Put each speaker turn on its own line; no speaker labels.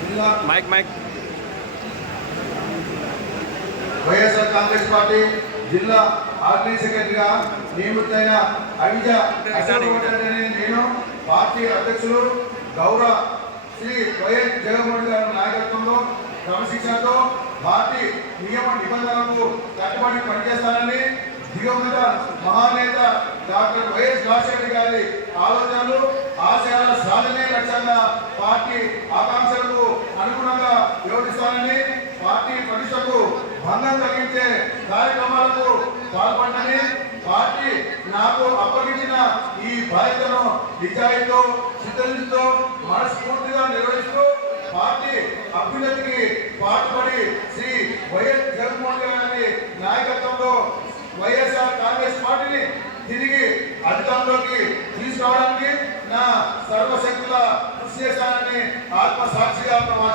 జిల్లా
mike mike.
YSR Congress party జిల్లా organise సెక్రటరీగా నియమితులైన అవిజ నేను పార్టీ అధ్యక్షులు గౌరవ శ్రీ వైఎస్ జగన్మోహన్ గారి నాయకత్వంలో క్రమశిక్షణతో పార్టీ నియమ నిబంధనలకు కట్టుబడి పనిచేస్తానని దివంగత మహానేత డాక్టర్ వైఎస్ రాజశేఖర గారి ఆకాంక్షలకు అనుగుణంగా వివరిస్తానని పార్టీ ప్రతిష్టకు భంగం కలిగించే కార్యక్రమాలకు పాల్పడ్డని పార్టీ నాకు అప్పగించిన ఈ బాధ్యతను నిజాయితీతో సిద్ధంతో మనస్ఫూర్తిగా నిర్వహిస్తూ పార్టీ అభ్యున్నతికి పాటుపడి శ్రీ వైఎస్ జగన్మోహన్ గారి నాయకత్వంలో వైఎస్ఆర్ కాంగ్రెస్ పార్టీని తిరిగి అధికారంలోకి తీసుకురావడానికి సాక్షిగా ప్రమాణం